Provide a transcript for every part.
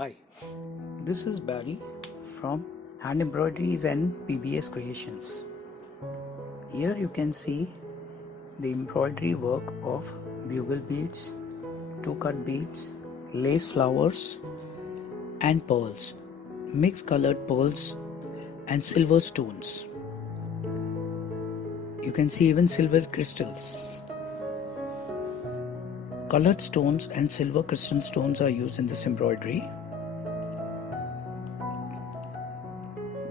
Hi, this is Barry from Hand Embroideries and PBS Creations. Here you can see the embroidery work of bugle beads, two-cut beads, lace flowers and pearls, mixed colored pearls and silver stones. You can see even silver crystals. Colored stones and silver crystal stones are used in this embroidery.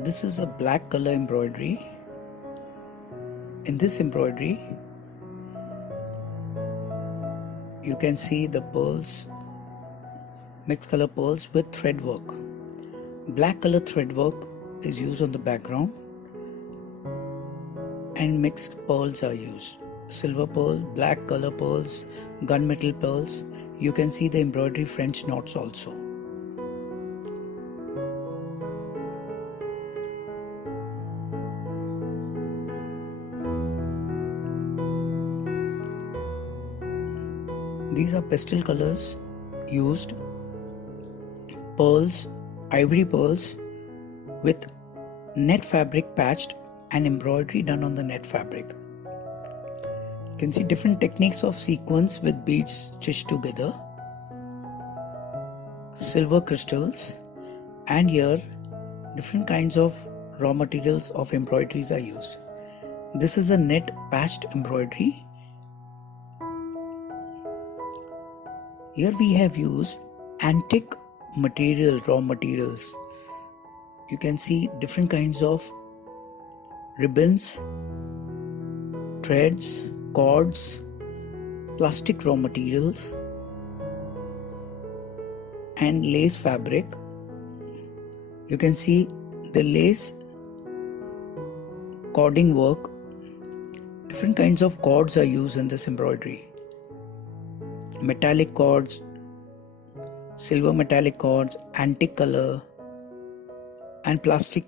This is a black color embroidery. In this embroidery, you can see the pearls, mixed color pearls with thread work. Black color thread work is used on the background and mixed pearls are used. Silver pearl, black color pearls, gunmetal pearls. You can see the embroidery French knots also. These are pastel colors used, pearls, ivory pearls with net fabric patched and embroidery done on the net fabric. You can see different techniques of sequins with beads stitched together, silver crystals, and here different kinds of raw materials of embroideries are used. This is a net patched embroidery. Here we have used antique material, raw materials. You can see different kinds of ribbons, threads, cords, plastic raw materials and lace fabric. You can see the lace cording work. Different kinds of cords are used in this embroidery. Metallic cords, silver metallic cords, antique color and plastic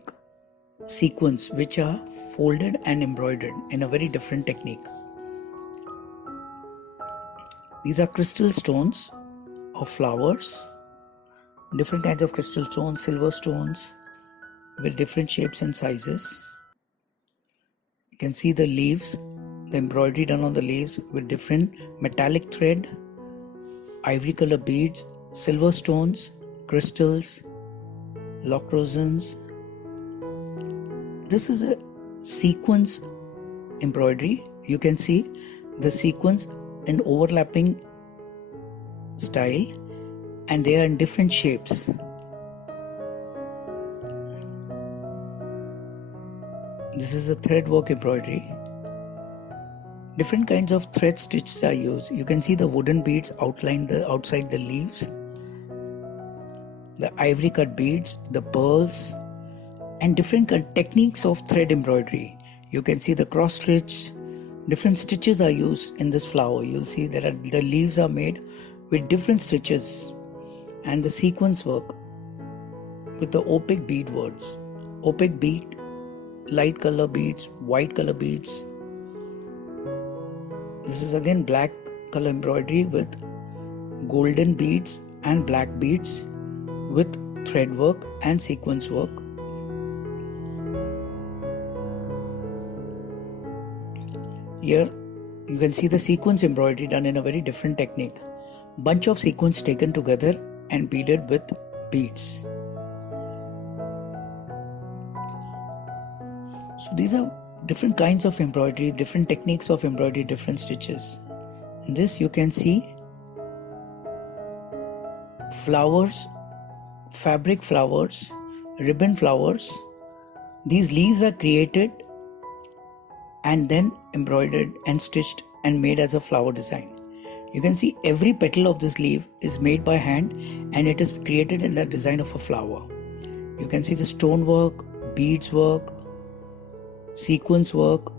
sequins which are folded and embroidered in a very different technique. These are crystal stones of flowers, different kinds of crystal stones, silver stones with different shapes and sizes. You can see the leaves, the embroidery done on the leaves with different metallic thread, ivory color beads, silver stones, crystals, lock rosins. This is a sequins embroidery. You can see the sequins in overlapping style and they are in different shapes. This is a thread work embroidery. Different kinds of thread stitches are used. You can see the wooden beads outlined outside the leaves, the ivory cut beads, the pearls, and different techniques of thread embroidery. You can see the cross stitch. Different stitches are used in this flower. You'll see that the leaves are made with different stitches, and the sequence work with the opaque bead words. Opaque bead, light color beads, white color beads. This is again black color embroidery with golden beads and black beads with thread work and sequence work. Here you can see the sequence embroidery done in a very different technique. Bunch of sequins taken together and beaded with beads. So these are different kinds of embroidery, different techniques of embroidery, different stitches. In this you can see flowers, fabric flowers, ribbon flowers. These leaves are created and then embroidered and stitched and made as a flower design. You can see every petal of this leaf is made by hand and it is created in the design of a flower. You can see the stone work, beads work, sequence work,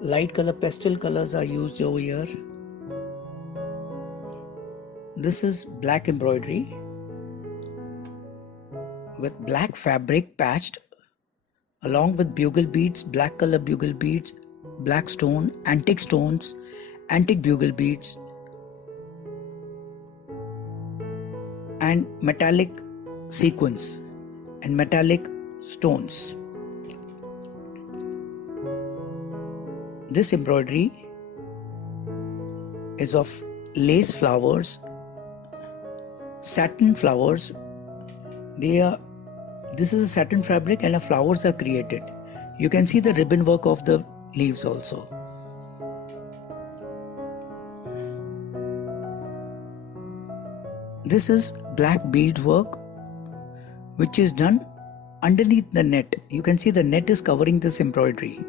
light color pastel colors are used over here. This is black embroidery with black fabric patched along with bugle beads, black color bugle beads, black stone, antique stones, antique bugle beads, and metallic sequins and metallic stones. This embroidery is of lace flowers, satin flowers. This is a satin fabric and the flowers are created. You can see the ribbon work of the leaves also. This is black bead work which is done underneath the net. You can see the net is covering this embroidery.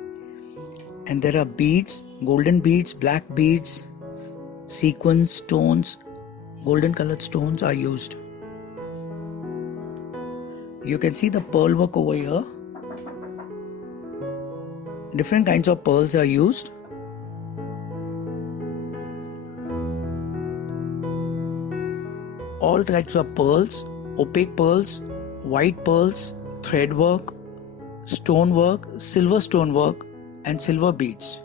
And there are beads, golden beads, black beads, sequins, stones, golden colored stones are used. You can see the pearl work over here. Different kinds of pearls are used. All types of pearls, opaque pearls, white pearls, thread work, stone work, silver stone work, and silver beads.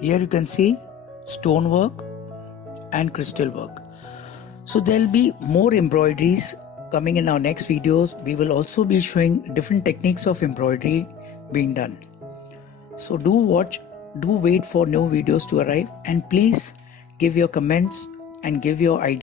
Here you can see stone work and crystal work. So there will be more embroideries coming in our next videos. We will also be showing different techniques of embroidery being done. So do watch, do wait for new videos to arrive, and please give your comments and give your ideas.